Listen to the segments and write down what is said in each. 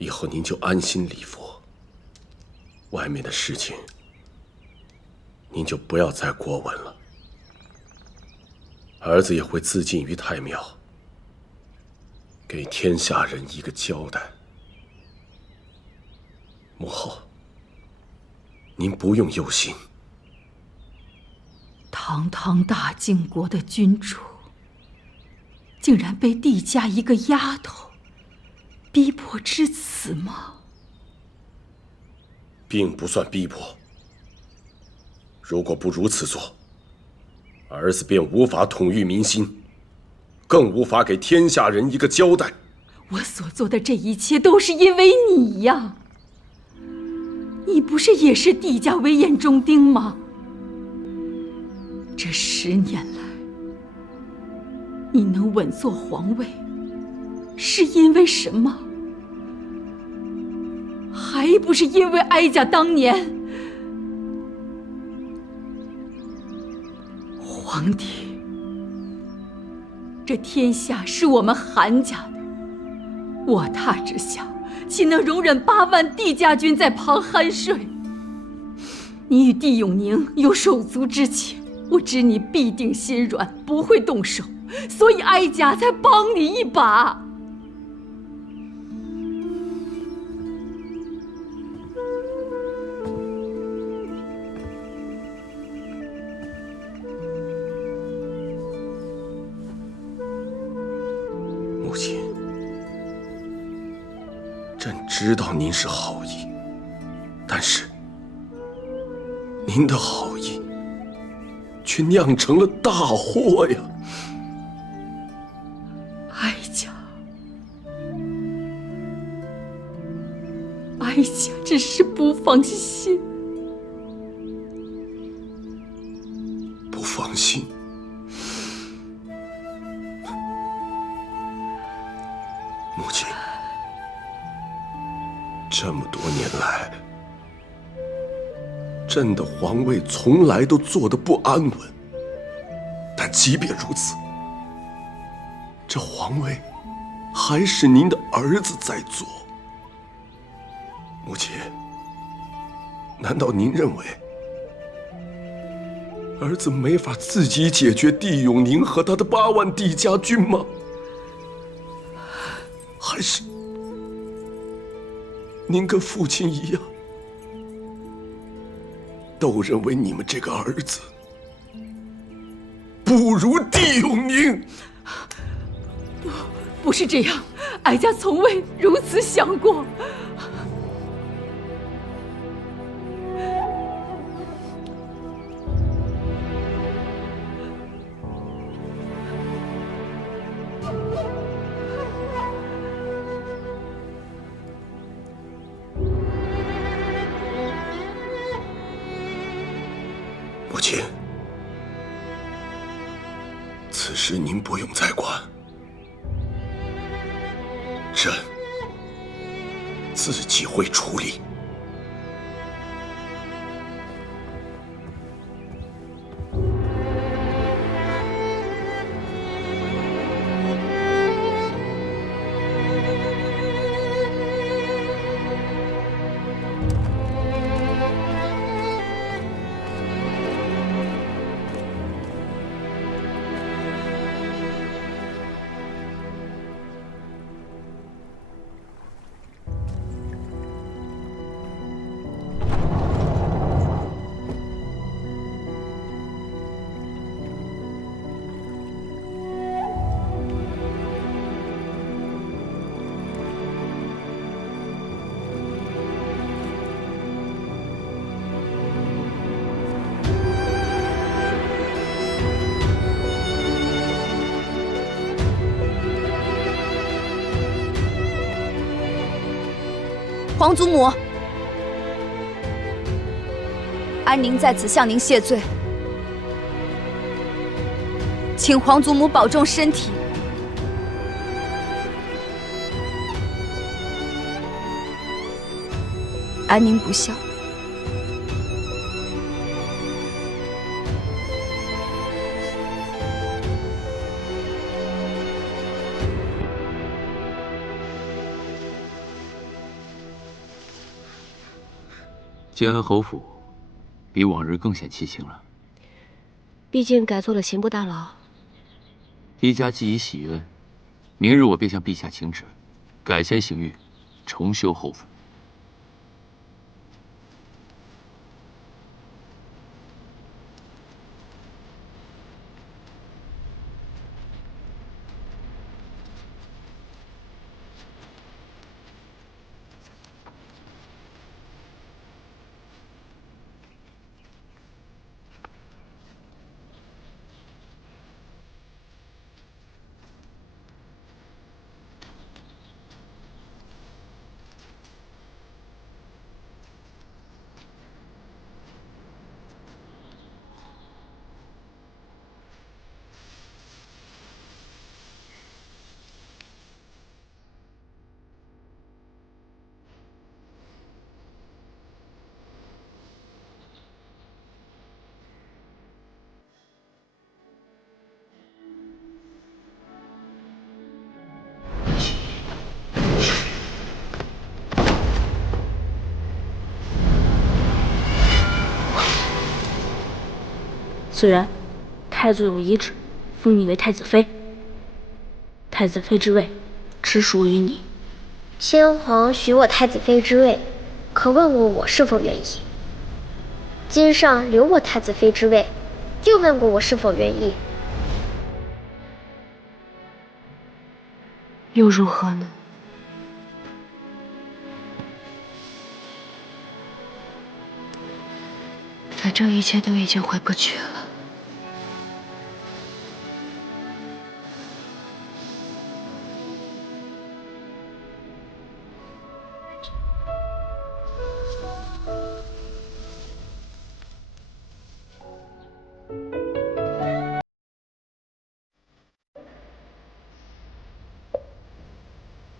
以后您就安心礼佛，外面的事情您就不要再过问了。儿子也会自尽于太庙，给天下人一个交代。母后，您不用忧心。堂堂大晋国的君主，竟然被帝家一个丫头逼迫至此吗？并不算逼迫。如果不如此做，儿子便无法统御民心，更无法给天下人一个交代。我所做的这一切都是因为你呀！你不是也是帝家唯眼中钉吗？这10年来，你能稳坐皇位，是因为什么？还不是因为哀家当年，皇帝，这天下是我们韩家的，卧榻之下，岂能容忍8万帝家军在旁酣睡？你与帝永宁有手足之情，我知你必定心软，不会动手，所以哀家才帮你一把。母亲，朕知道您是好意，但是您的好意却酿成了大祸呀！哀家只是不放心。不放心？母亲，这么多年来，朕的皇位从来都坐得不安稳，但即便如此，这皇位还是您的儿子在做。母亲，难道您认为儿子没法自己解决帝永宁和他的8万帝家军吗？还是您跟父亲一样，都认为你们这个儿子不如帝永宁？不是这样，哀家从未如此想过。母亲，此事您不用再管，朕自己会处理。皇祖母，安宁在此向您谢罪，请皇祖母保重身体。安宁不孝。建安侯府比往日更显气清了。毕竟改做了刑部大牢。狄家既已洗冤，明日我便向陛下请旨，改签刑狱，重修侯府。虽然太祖有遗旨，封你为太子妃，太子妃之位只属于你。先皇许我太子妃之位，可问过我是否愿意。今上留我太子妃之位，又问过我是否愿意。又如何呢？反正一切都已经回不去了。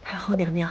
太后娘娘。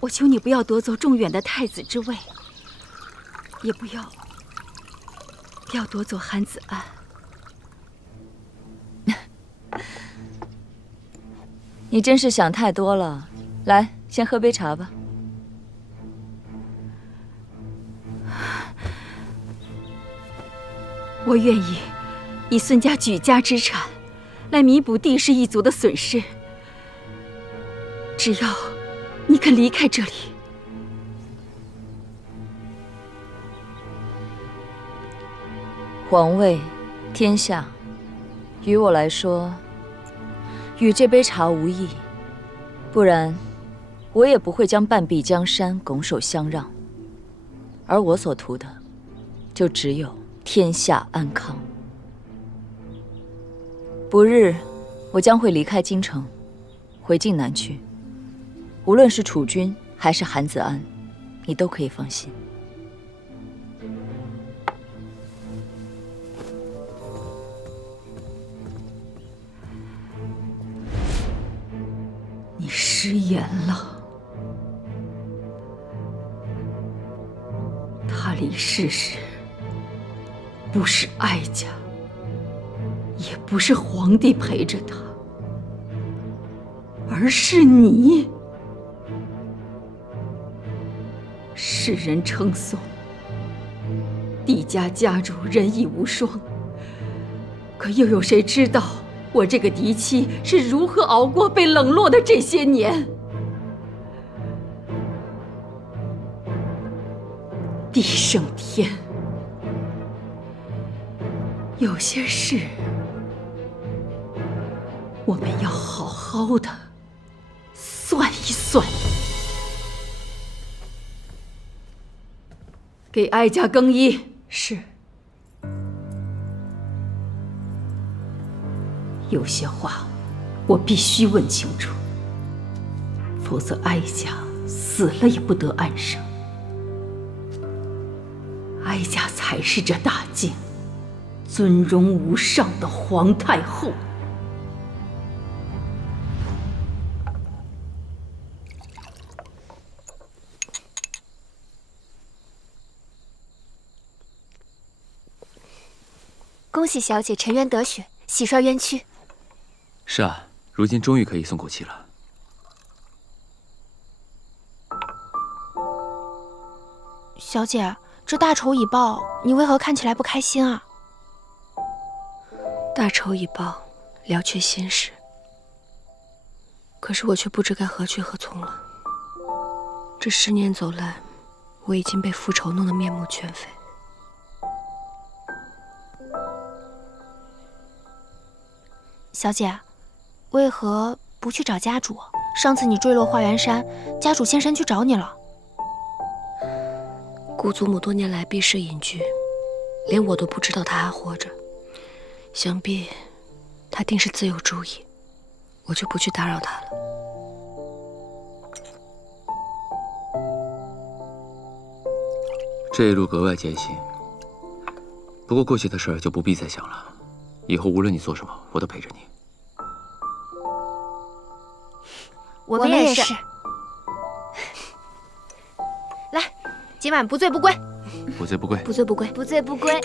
我求你不要夺走仲远的太子之位，也不要夺走韩子安。你真是想太多了。来，先喝杯茶吧。我愿意以孙家举家之产来弥补帝室一族的损失，只要你肯离开这里。皇位、天下，于我来说，与这杯茶无异，不然，我也不会将半壁江山拱手相让。而我所图的，就只有天下安康。不日，我将会离开京城，回晋南去。无论是储君还是韩子安，你都可以放心。你食言了。他离世时，不是哀家，也不是皇帝陪着他，而是你。世人称颂帝家家主仁义无双，可又有谁知道我这个嫡妻是如何熬过被冷落的这些年？地胜天，有些事我们要好好的算一算。给哀家更衣。是。有些话我必须问清楚，否则哀家死了也不得安生。哀家才是这大晋尊荣无上的皇太后。恭喜小姐沉冤得雪，洗刷冤屈。是啊，如今终于可以松口气了。小姐，这大仇已报，你为何看起来不开心啊？大仇已报，了却心事。可是我却不知该何去何从了。这10年走来，我已经被复仇弄得面目全非。小姐，为何不去找家主？上次你坠落花园山，家主现身去找你了。姑祖母多年来避世隐居，连我都不知道她还活着。想必她定是自有主意，我就不去打扰她了。这一路格外艰辛，不过过去的事儿就不必再想了。以后无论你做什么，我都陪着你。我们也是。来，今晚不醉不归。不醉不归。不醉不归。不醉不归。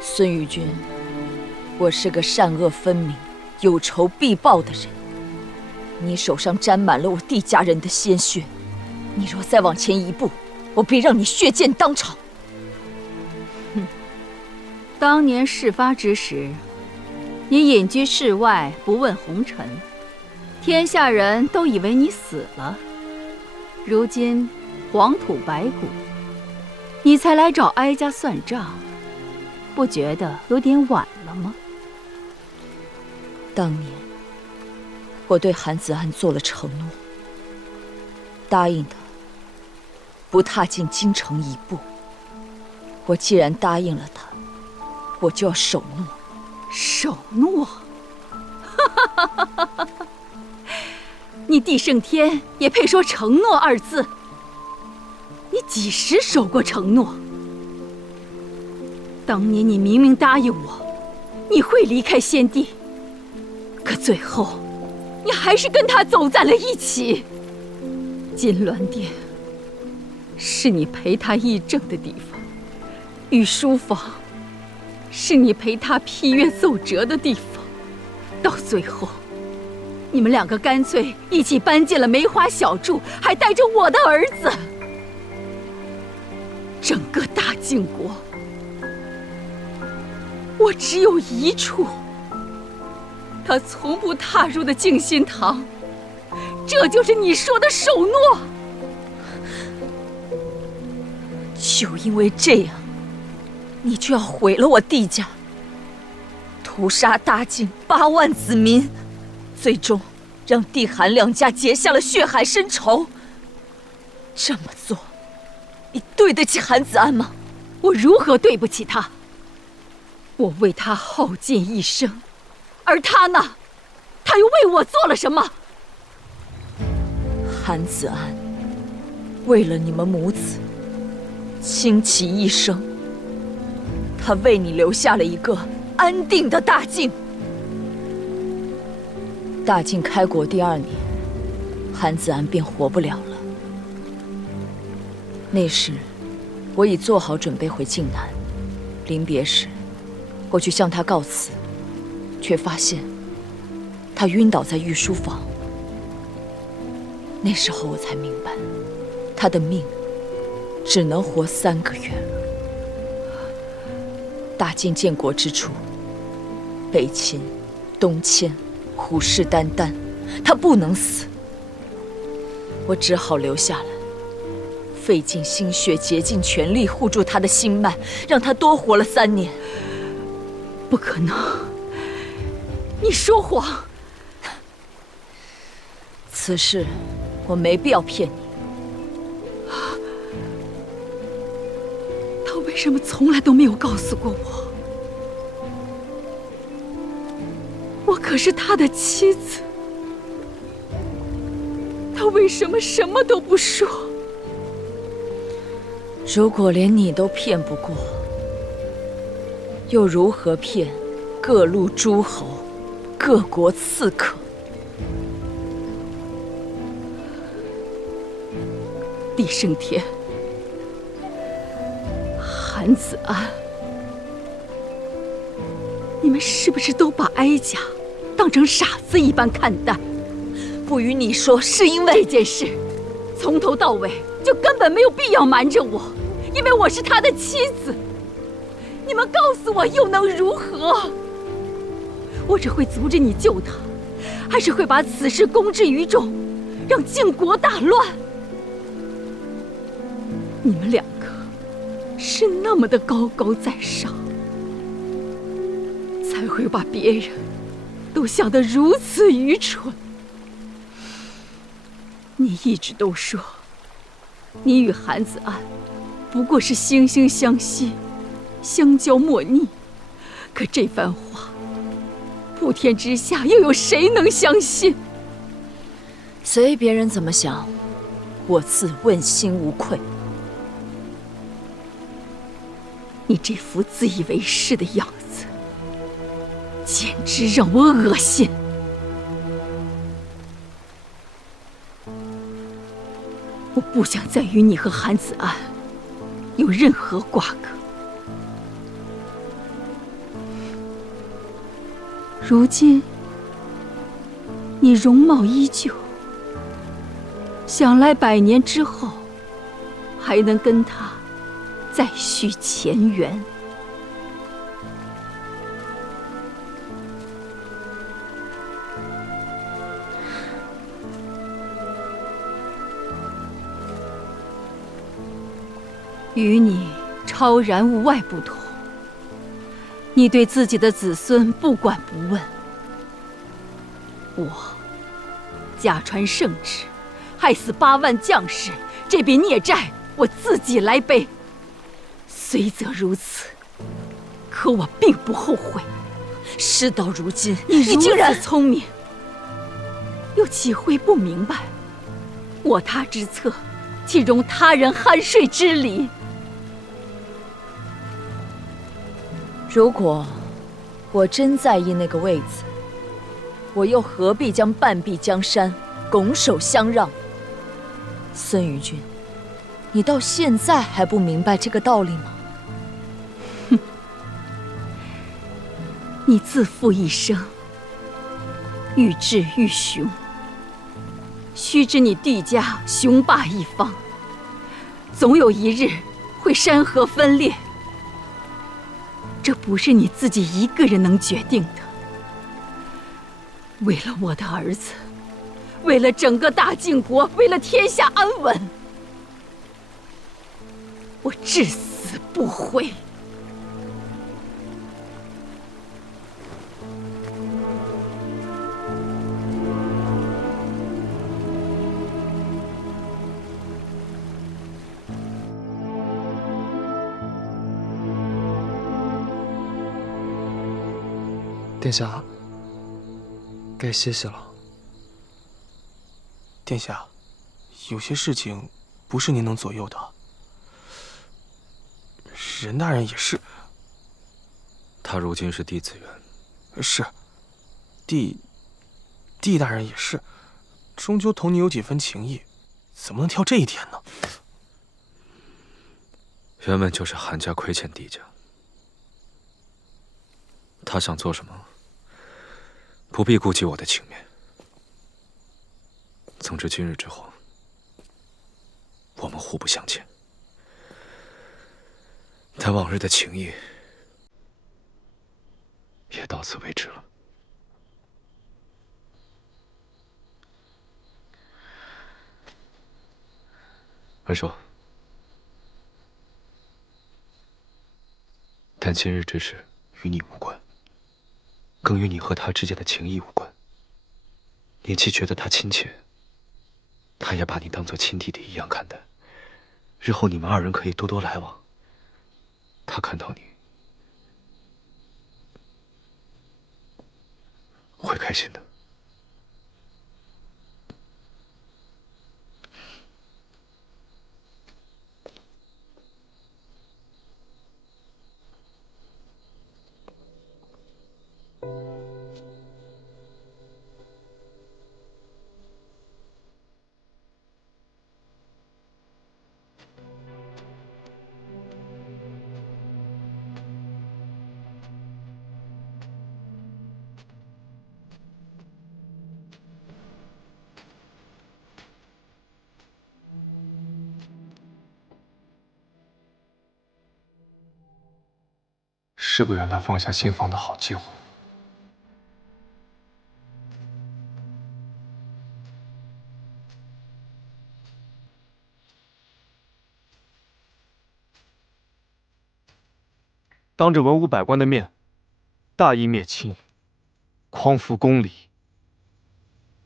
孙玉君，我是个善恶分明、有仇必报的人。你手上沾满了我帝家人的鲜血，你若再往前一步，我必让你血溅当场。哼！当年事发之时，你隐居室外，不问红尘，天下人都以为你死了。如今黄土白骨，你才来找哀家算账。不觉得有点晚了吗？当年我对韩子安做了承诺，答应他不踏进京城一步。我既然答应了他，我就要守诺。守诺？你帝圣天也配说承诺2字？你几时守过承诺？当年你明明答应我，你会离开先帝，可最后，你还是跟他走在了一起。金銮殿是你陪他议政的地方，御书房是你陪他批阅奏折的地方。到最后，你们2个干脆一起搬进了梅花小筑，还带着我的儿子。整个大晋国，我只有一处，他从不踏入的静心堂，这就是你说的守诺。就因为这样，你就要毁了我帝家，屠杀大晋8万子民，最终让帝韩2家结下了血海深仇。这么做，你对得起韩子安吗？我如何对不起他？我为他耗尽一生，而他呢？他又为我做了什么？韩子安为了你们母子倾其一生，他为你留下了一个安定的大晋。大晋开国第2年，韩子安便活不了了。那时，我已做好准备回靖南，临别时，我去向他告辞，却发现他晕倒在御书房。那时候我才明白，他的命只能活3个月了。大晋建国之初，北侵、东迁，虎视眈眈，他不能死，我只好留下来，费尽心血，竭尽全力护住他的心脉，让他多活了3年。不可能！你说谎！此事我没必要骗你。他为什么从来都没有告诉过我？我可是他的妻子，他为什么什么都不说？如果连你都骗不过，又如何骗各路诸侯、各国刺客？帝圣天，韩子安，你们是不是都把哀家当成傻子一般看待？不与你说，是因为这件事从头到尾就根本没有必要瞒着我，因为我是他的妻子。你们告诉我又能如何？我只会阻止你救他，还是会把此事公之于众，让晋国大乱？你们两个是那么的高高在上，才会把别人都想得如此愚蠢。你一直都说，你与韩子安不过是惺惺相惜，相交莫逆，可这番话，普天之下又有谁能相信？随别人怎么想，我自问心无愧。你这副自以为是的样子，简直让我恶心。我不想再与你和韩子安有任何瓜葛。如今你容貌依旧，想来100年之后还能跟他再续前缘。与你超然物外不同，你对自己的子孙不管不问。我假传圣旨，害死8万将士，这笔孽债我自己来背。虽则如此，可我并不后悔。事到如今，你竟然聪明，又岂会不明白？我他之策，岂容他人酣睡之理？如果我真在意那个位子，我又何必将半壁江山拱手相让？孙于君，你到现在还不明白这个道理吗？哼，你自负一生，愈智愈雄。须知你帝家雄霸一方，总有一日会山河分裂。这不是你自己一个人能决定的。为了我的儿子，为了整个大晋国，为了天下安稳，我至死不悔。殿下，该歇息了。殿下，有些事情不是您能左右的。任大人也是。他如今是帝子元。是。帝大人也是，终究同你有几分情谊，怎么能挑这一天呢？原本就是韩家亏欠帝家，他想做什么，不必顾及我的情面。总之，今日之后，我们互不相欠。但往日的情谊，此为止了。文叔，但今日之事与你无关，更与你和他之间的情谊无关。你既觉得他亲切，他也把你当作亲弟弟一样看待。日后你们二人可以多多来往，他看到你会开心的。是个原来放下心防的好机会。当着文武百官的面，大义灭亲，匡扶公理，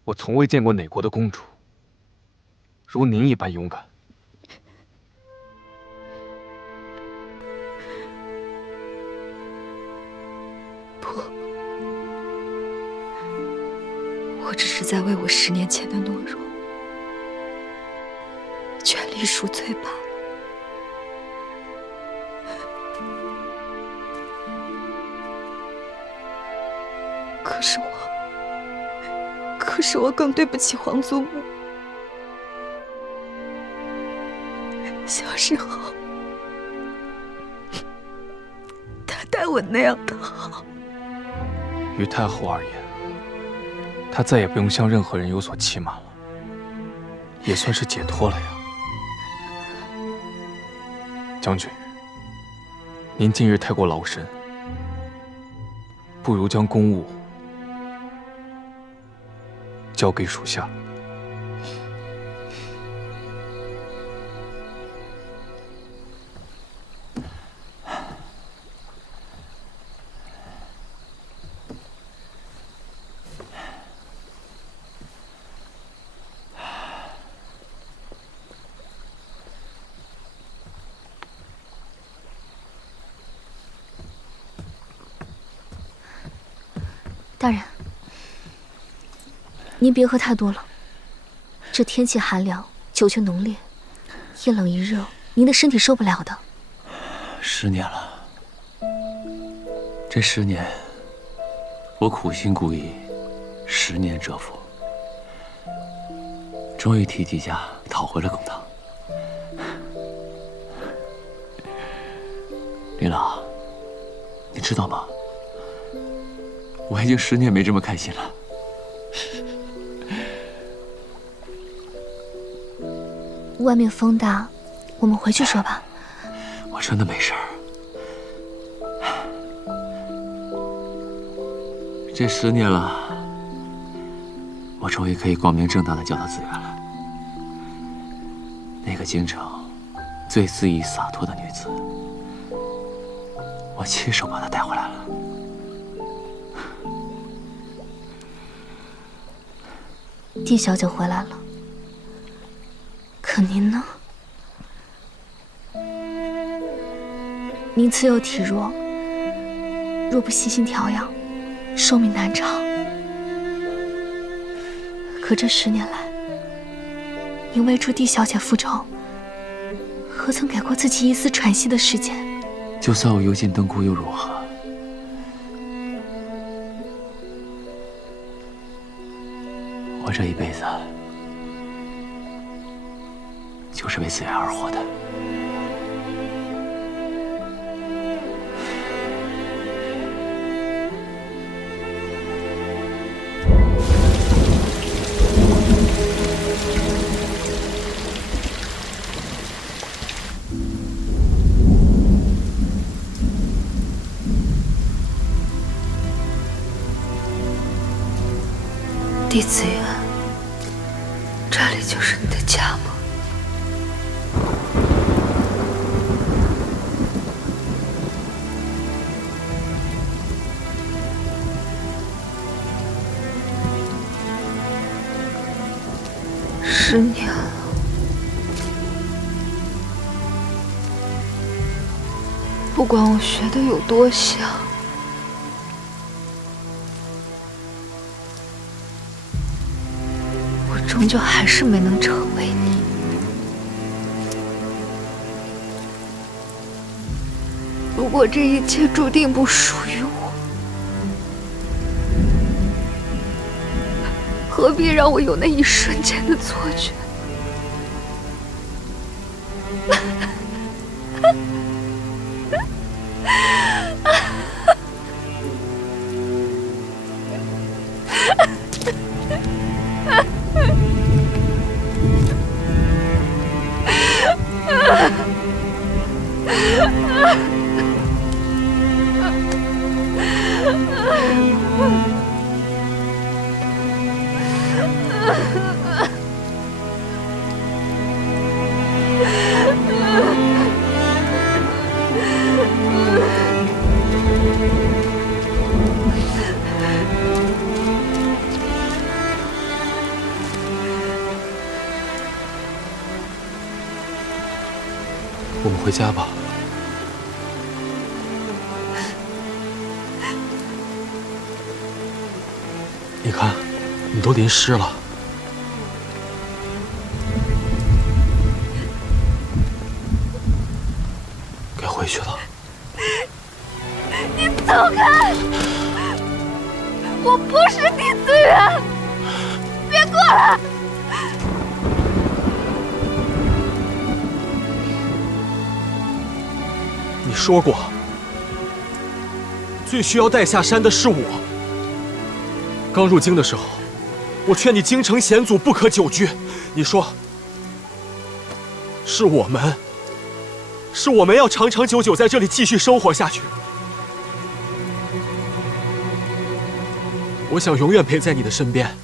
我从未见过哪国的公主如您一般勇敢。我只是在为我10年前的懦弱全力赎罪罢了。可是我更对不起皇祖母。小时候，她待我那样的好。于太后而言，她再也不用向任何人有所欺瞒了，也算是解脱了呀。将军，您近日太过劳神，不如将公务交给属下。大人，您别喝太多了。这天气寒凉，酒却浓烈，一冷一热，您的身体受不了的。10年了，这10年，我苦心孤诣，10年蛰伏，终于替帝家讨回了公堂。林老，你知道吗？我已经10年没这么开心了。外面风大，我们回去说吧。我真的没事儿。这10年了，我终于可以光明正大的叫她紫苑了。那个京城最恣意洒脱的女子，我亲手把她带回来了。帝小姐回来了，可您呢？您自幼体弱，若不悉心调养，寿命难长。可这10年来，您为助帝小姐复仇，何曾给过自己一丝喘息的时间？就算我油尽灯枯又如何？我这一辈子就是为紫苑而活的。弟子园，这里就是你的家吗？10年了，不管我学的有多像，我终究还是没能成为你。如果这一切注定不属于我，何必让我有那一瞬间的错觉？我们回家吧。你看，你都淋湿了。该回去了。你走开！我不是弟子园，别过来！你说过，最需要带下山的是我。刚入京的时候，我劝你京城险阻，不可久居。你说，是我们要长长久久在这里继续生活下去。我想永远陪在你的身边。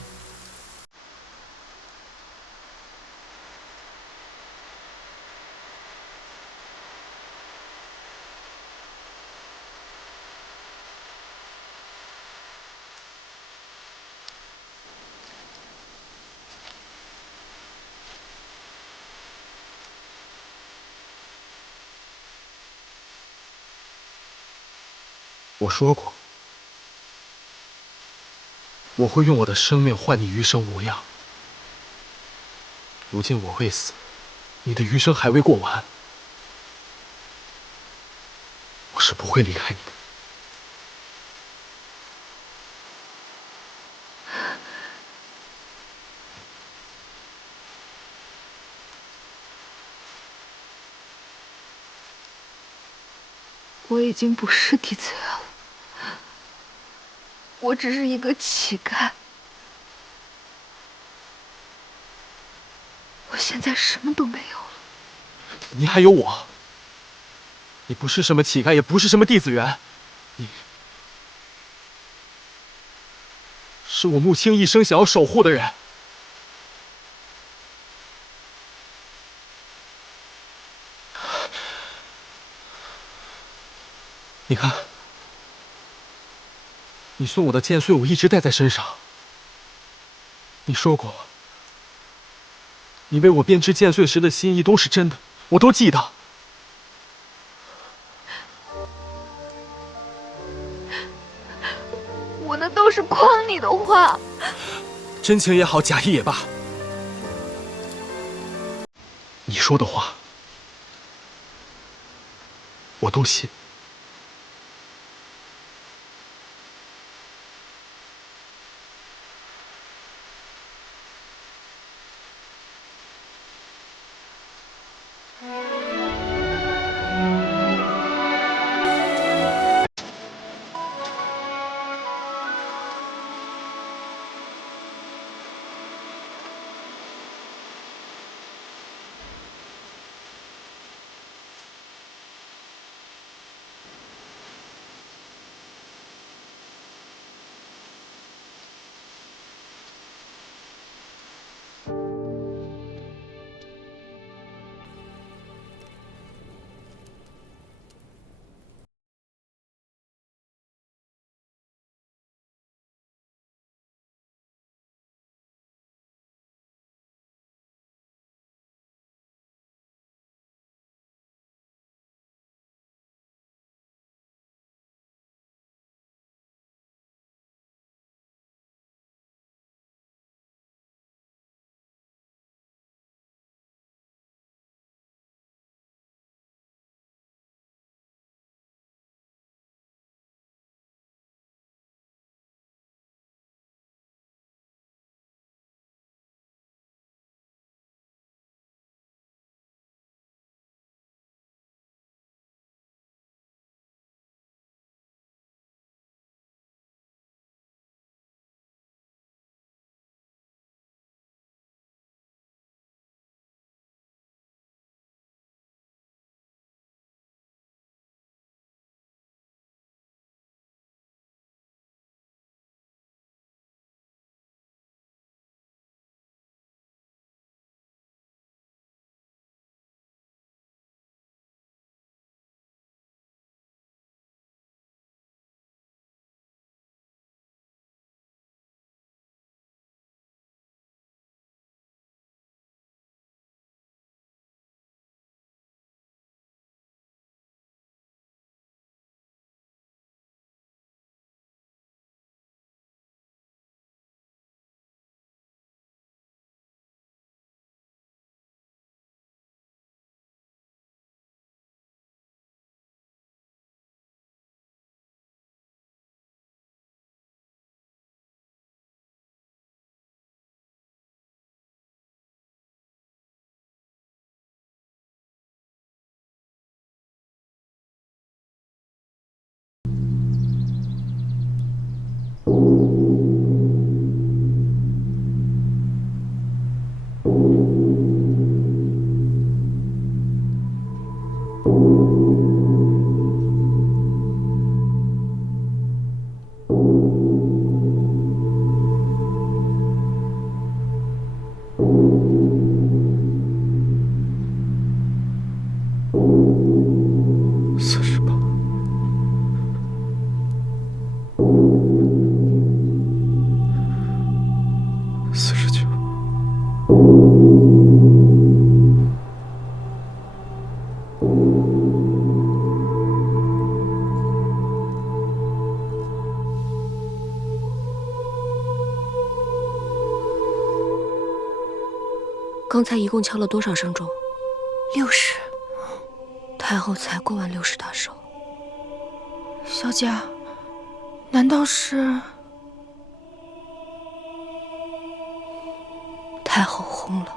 我说过，我会用我的生命换你余生无恙。如今我未死，你的余生还未过完，我是不会离开你的。我已经不是弟子园了，我只是一个乞丐。我现在什么都没有了。你还有我，你不是什么乞丐，也不是什么弟子园，你是我穆青一生想要守护的人。你看，你送我的剑穗，我一直带在身上。你说过，你为我编织剑穗时的心意都是真的，我都记得。我那都是诓你的话，真情也好，假意也罢，你说的话，我都信。刚才一共敲了多少声钟？60。太后才过完60大寿。小姐，难道是太后轰了？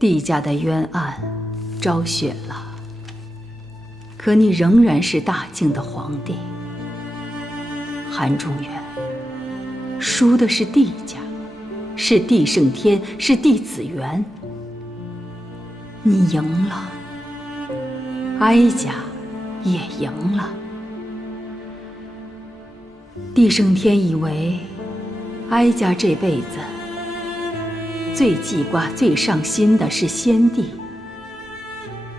帝家的冤案昭雪了，可你仍然是大靖的皇帝。韩中原，输的是帝家，是帝胜天，是帝子元。你赢了，哀家也赢了。帝胜天以为哀家这辈子最记挂、最上心的是先帝，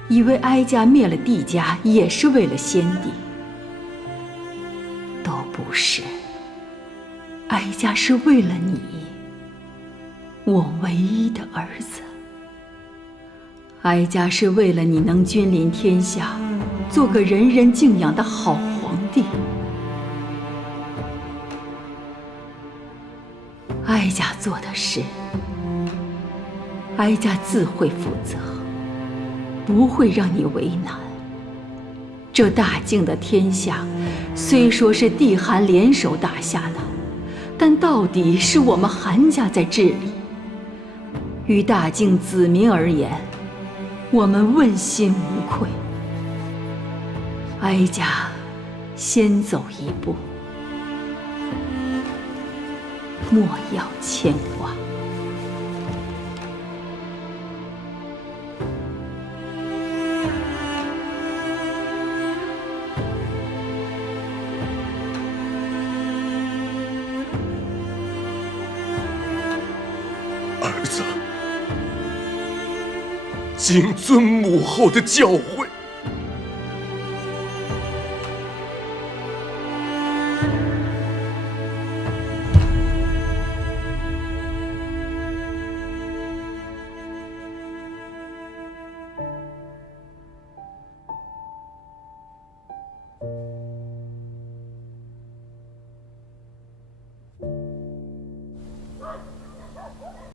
以为哀家灭了帝家也是为了先帝，都不是。哀家是为了你，我唯一的儿子。哀家是为了你能君临天下，做个人人敬仰的好皇帝。哀家做的事，哀家自会负责，不会让你为难。这大靖的天下，虽说是帝韩联手打下的，但到底是我们韩家在治理。于大靖子民而言，我们问心无愧。哀家先走一步，莫要牵挂。儿子，谨遵母后的教诲。